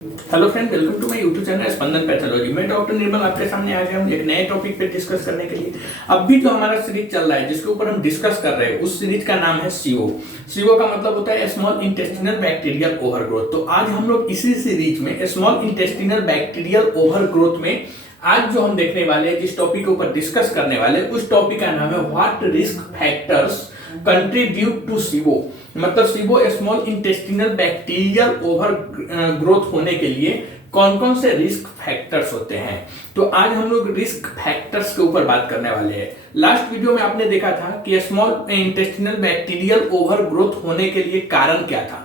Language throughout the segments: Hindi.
Hello friend, welcome to my YouTube channel Spandan pathology. मैं डॉक्टर निर्मल आपके सामने आ गया हूँ एक नए टॉपिक पे डिस्कस करने के लिए। अब भी जो हमारा सीरीज चल रहा है जिसके ऊपर हम डिस्कस कर रहे हैं उस सीरीज का नाम है सीओ। सीओ का मतलब होता है स्मॉल इंटेस्टिनल बैक्टीरियल ओवरग्रोथ। तो आज हम लोग इसी सीरीज में स्मॉल इंटेस्टिनल बैक्टीरियल ओवरग्रोथ में आज जो हम देखने वाले हैं, जिस टॉपिक के ऊपर डिस्कस करने वाले हैं, उस टॉपिक का नाम है what risk factors contribute to SIBO. मतलब SIBO small intestinal bacterial overgrowth होने के लिए कौन कौन से रिस्क फैक्टर्स होते हैं। तो आज हम लोग रिस्क फैक्टर्स के ऊपर बात करने वाले हैं। लास्ट वीडियो में आपने देखा था कि small intestinal bacterial overgrowth होने के लिए कारण क्या था,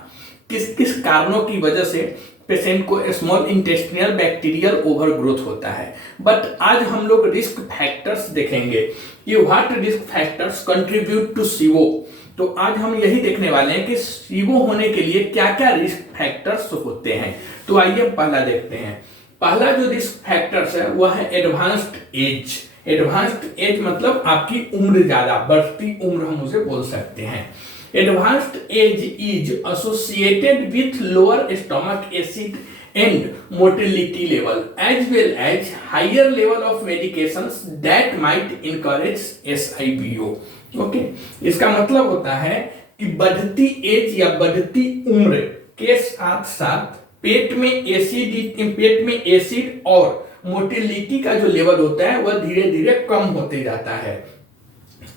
किस किस कारणों की वजह से पेशेंट को small intestinal bacterial over growth होता है। बट आज हम लोग रिस्क फैक्टर्स देखेंगे कि what risk factors contribute to CO. तो आज हम यही देखने वाले हैं कि सीओ होने के लिए क्या क्या रिस्क फैक्टर्स होते हैं। तो आइए पहला देखते हैं। पहला जो रिस्क फैक्टर्स है वह है एडवांस्ड एज। एडवांस्ड एज मतलब आपकी उम्र ज्यादा, बढ़ती उम्र हम उसे बोल सकते हैं। Advanced age is associated with lower stomach acid and motility level as well as higher level of medications that might encourage SIBO। Okay, इसका मतलब होता है कि बढ़ती एज या बढ़ती उम्र के साथ साथ पेट में एसिड और मोटिलिटी का जो लेवल होता है वह धीरे धीरे कम होते जाता है।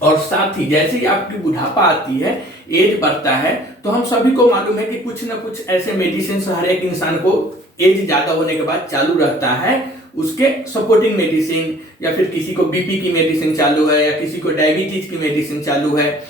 और साथ ही जैसे ही आपकी बुढ़ापा आती है, एज बढ़ता है, तो हम सभी को मालूम है कि कुछ ना कुछ ऐसे मेडिसिन हर एक इंसान को एज ज्यादा होने के बाद चालू रहता है। उसके सपोर्टिंग मेडिसिन या फिर किसी को बीपी की मेडिसिन चालू है या किसी को डायबिटीज की मेडिसिन चालू है,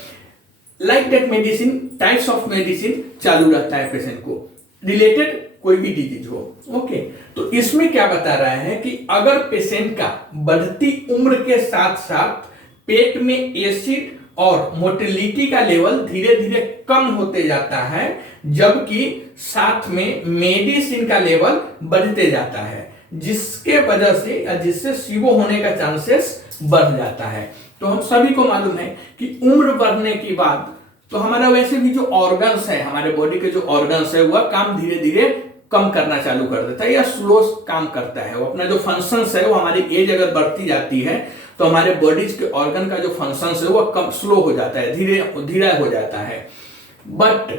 like that medicine, types of medicine चालू रहता है पेशेंट को रिलेटेड कोई भी डिजीज हो। ओके, तो इसमें क्या बता रहा है कि अगर पेशेंट का बढ़ती उम्र के साथ साथ पेट में एसिड और मोटिलिटी का लेवल धीरे धीरे कम होते जाता है, जबकि साथ में मेडिसिन का लेवल बढ़ते जाता है, जिसके वजह से या जिससे सीओ होने का चांसेस बढ़ जाता है। तो हम सभी को मालूम है कि उम्र बढ़ने के बाद तो हमारा वैसे भी जो ऑर्गन्स है, हमारे बॉडी के जो ऑर्गन्स है वह काम धीरे धीरे कम करना चालू कर देता है या स्लो काम करता है। वो अपना जो फंक्शंस है वो हमारी एज अगर बढ़ती जाती है तो हमारे बॉडीज के ऑर्गन का जो फंक्शंस है वो कम स्लो हो जाता है, धीरे हो जाता है। बट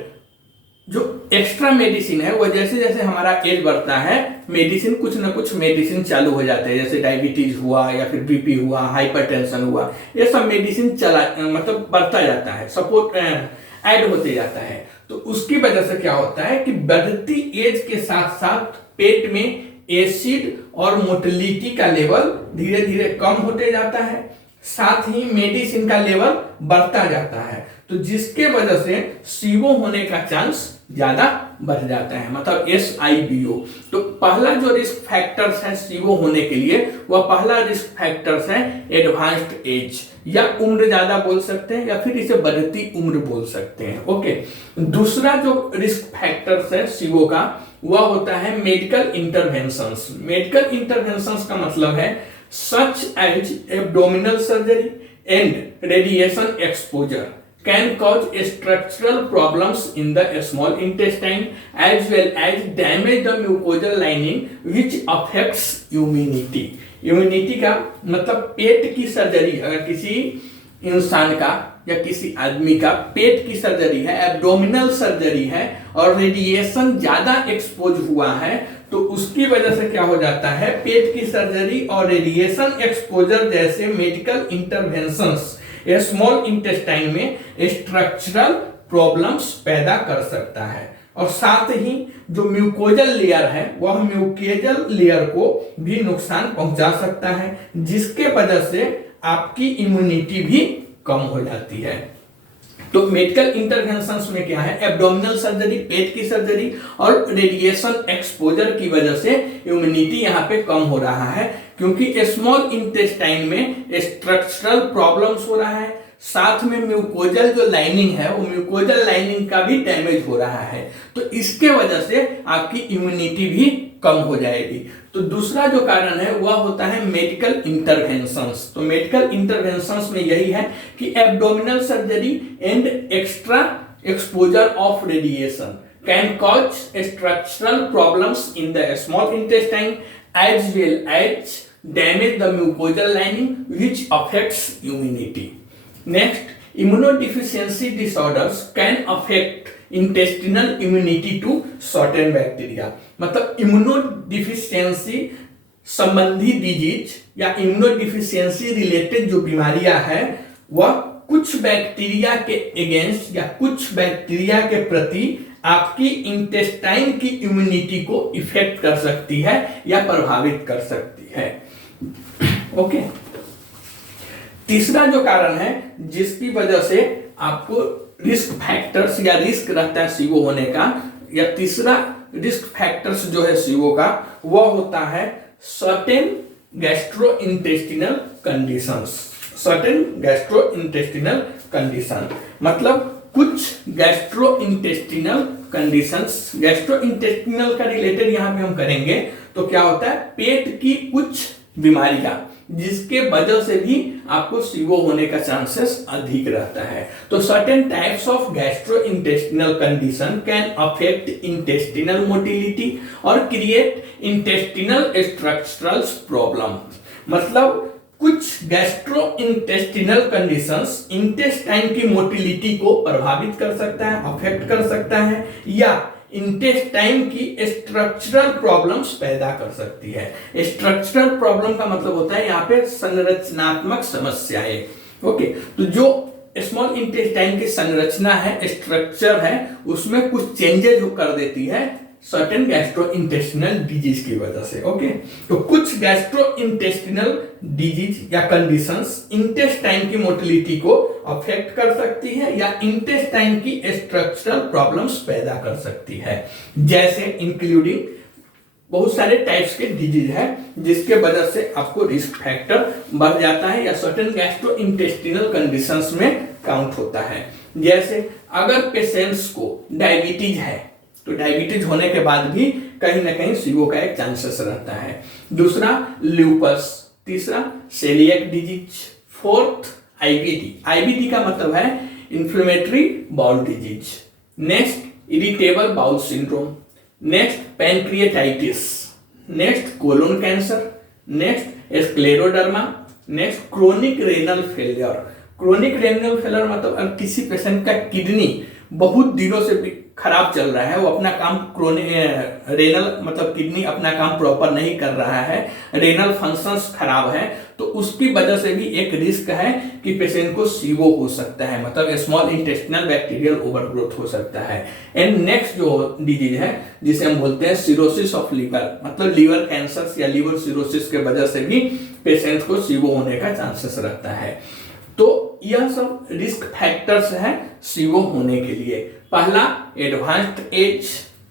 जो एक्स्ट्रा मेडिसिन है वो जैसे जैसे हमारा एज बढ़ता है, मेडिसिन कुछ ना कुछ मेडिसिन चालू हो जाते हैं, जैसे डायबिटीज हुआ या फिर बीपी हुआ, हाइपरटेंशन हुआ, ये सब मेडिसिन मतलब बढ़ता जाता है, सपोर्ट ऐड होते जाता है। तो उसकी वजह से क्या होता है कि बढ़ती एज के साथ साथ पेट में एसिड और मोटिलिटी का लेवल धीरे धीरे कम होते जाता है, साथ ही मेडिसिन का लेवल बढ़ता जाता है, तो जिसके वजह से सीओ होने का चांस ज्यादा बढ़ जाता है, मतलब SIBO। तो पहला जो रिस्क फैक्टर्स है सीओ होने के लिए, वह पहला रिस्क फैक्टर्स है एडवांस्ड एज, या उम्र ज्यादा बोल सकते हैं या फिर इसे बढ़ती उम्र बोल सकते हैं। ओके, दूसरा जो रिस्क फैक्टर्स है सीओ का वह होता है मेडिकल इंटरवेंशंस। मेडिकल इंटरवेंशंस का मतलब है such as abdominal surgery and radiation exposure can cause structural problems in the small intestine as well as damage the mucosal lining which affects immunity। immunity का मतलब पेट की सर्जरी, अगर किसी इंसान का या किसी आदमी का पेट की सर्जरी है, एब्डोमिनल सर्जरी है और रेडिएशन ज्यादा एक्सपोज हुआ है, तो उसकी वजह से क्या हो जाता है, पेट की सर्जरी और रेडिएशन एक्सपोजर जैसे मेडिकल इंटरवेंशंस स्मॉल इंटेस्टाइन में स्ट्रक्चरल प्रॉब्लम्स पैदा कर सकता है। और साथ ही जो म्यूकोजल लेयर है वह म्यूकोजल लेयर को भी नुकसान पहुंचा सकता है, जिसके वजह से आपकी इम्यूनिटी भी कम हो जाती है। तो मेडिकल इंटरवेंशंस में क्या है, एब्डोमिनल सर्जरी, पेट की सर्जरी और रेडिएशन एक्सपोजर की वजह से इम्यूनिटी यहाँ पे कम हो रहा है, क्योंकि स्मॉल इंटेस्टाइन में स्ट्रक्चरल प्रॉब्लम्स हो रहा है, साथ में म्यूकोजल जो लाइनिंग है वो म्यूकोजल लाइनिंग का भी डैमेज हो रहा है, तो इसके वजह से आपकी इम्यूनिटी भी कम हो जाएगी। तो दूसरा जो कारण है वह होता है मेडिकल इंटरवेंशंस। तो मेडिकल इंटरवेंशंस में यही है कि abdominal surgery and extra exposure of radiation, can cause structural problems in the small intestine as well as damage the mucosal lining which affects immunity. Next, immunodeficiency disorders can affect intestinal immunity to certain bacteria. मतलब इम्यूनोडिफिशियंसी संबंधी डिजीज या इम्यूनोडिफिशियंसी रिलेटेड जो बीमारियां हैं वह कुछ बैक्टीरिया के अगेंस्ट या कुछ बैक्टीरिया के प्रति आपकी इंटेस्टाइन की इम्यूनिटी को इफेक्ट कर सकती है या प्रभावित कर सकती है। ओके, तीसरा जो कारण है जिसकी वजह से आपको रिस्क फैक्टर्स या रिस्क रहता है सीओ होने का, या तीसरा रिस्क फैक्टर्स जो है सीओ का वह होता है certain gastrointestinal conditions. Certain gastrointestinal condition मतलब कुछ गैस्ट्रोइंटेस्टिनल कंडीशंस। गैस्ट्रोइंटेस्टिनल का रिलेटेड यहां पे हम करेंगे तो क्या होता है, पेट की कुछ बीमारियां जिसके वजह से भी आपको सीओ होने का चांसेस अधिक रहता है। तो certain types of gastrointestinal condition can affect intestinal motility और क्रिएट इंटेस्टिनल स्ट्रक्चरल प्रॉब्लम। मतलब कुछ गैस्ट्रोइंटेस्टिनल कंडीशंस इंटेस्टाइन की मोटिलिटी को प्रभावित कर सकता है, अफेक्ट कर सकता है, या इंटेस्टाइन की स्ट्रक्चरल प्रॉब्लम्स पैदा कर सकती है। स्ट्रक्चरल प्रॉब्लम का मतलब होता है यहाँ पे संरचनात्मक समस्याएं। ओके, तो जो स्मॉल इंटेस्टाइन की संरचना है, स्ट्रक्चर है, उसमें कुछ चेंजेस कर देती है सर्टेन गैस्ट्रोइंटेस्टिनल डिजीज की वजह से। ओके, तो कुछ गैस्ट्रोइंटेस्टिनल डिजीज या कंडीशंस इंटेस्टाइन की मोटिलिटी को अफेक्ट कर सकती है या इंटेस्टाइन की स्ट्रक्चरल प्रॉब्लम्स पैदा कर सकती है। जैसे इंक्लूडिंग बहुत सारे टाइप्स के डिजीज है जिसके वजह से आपको रिस्क फैक्टर बढ़ जाता है या सर्टेन गैस्ट्रोइंटेस्टिनल कंडीशंस में काउंट होता है। जैसे अगर पेशेंट्स को डायबिटीज है तो डायबिटीज होने के बाद भी कहीं ना कहीं सीओ का एक चांसेस रहता है। दूसरा ल्यूपस, तीसरा coeliac disease, fourth IBD. IBD का मतलब है inflammatory bowel disease. Next irritable bowel syndrome, next pancreatitis, next colon cancer, next scleroderma, next chronic renal failure. Chronic renal failure मतलब अगर किसी पेशेंट का किडनी बहुत दिनों से खराब चल रहा है, वो अपना काम रेनल मतलब किडनी अपना काम प्रॉपर नहीं कर रहा है, रेनल फंक्शंस खराब है, तो उसकी वजह से भी एक रिस्क है कि पेशेंट को सीओ हो सकता है, मतलब स्मॉल इंटेस्टिनल बैक्टीरियल ओवरग्रोथ हो सकता है। एंड नेक्स्ट जो डिजीज है जिसे हम बोलते हैं सिरोसिस ऑफ लीवर, मतलब लीवर कैंसर या लीवर सिरोसिस के वजह से भी पेशेंट को सीओ होने का चांसेस रहता है। तो यह सब रिस्क फैक्टर्स है सीओ होने के लिए। पहला एडवांस्ड एज,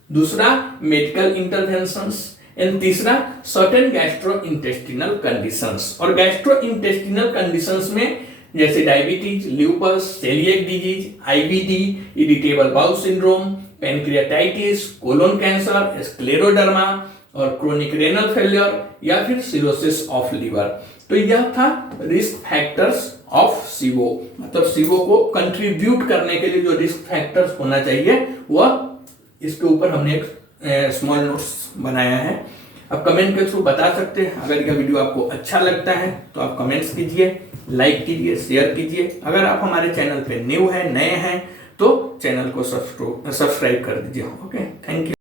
दूसरा मेडिकल इंटरवेंशंस, एंड तीसरा सर्टेन गैस्ट्रोइंटेस्टिनल कंडीशंस। और गैस्ट्रोइंटेस्टिनल कंडीशंस में जैसे diabetes, lupus, celiac disease, IBD, irritable bowel syndrome, pancreatitis, colon cancer, scleroderma और क्रोनिक रेनल फेलियर या फिर सिरोसिस ऑफ लीवर। तो यह था रिस्क फैक्टर्स ऑफ सीओ, मतलब सीओ को कंट्रीब्यूट करने के लिए जो रिस्क फैक्टर्स होना चाहिए वह इसके ऊपर हमने एक स्मॉल नोट्स बनाया है। अब कमेंट के थ्रू बता सकते हैं। अगर यह वीडियो आपको अच्छा लगता है तो आप कमेंट्स कीजिए, लाइक कीजिए, शेयर कीजिए। अगर आप हमारे चैनल पे न्यू है, नए हैं, तो चैनल को सब्सक्राइब कर दीजिए। Okay, thank you.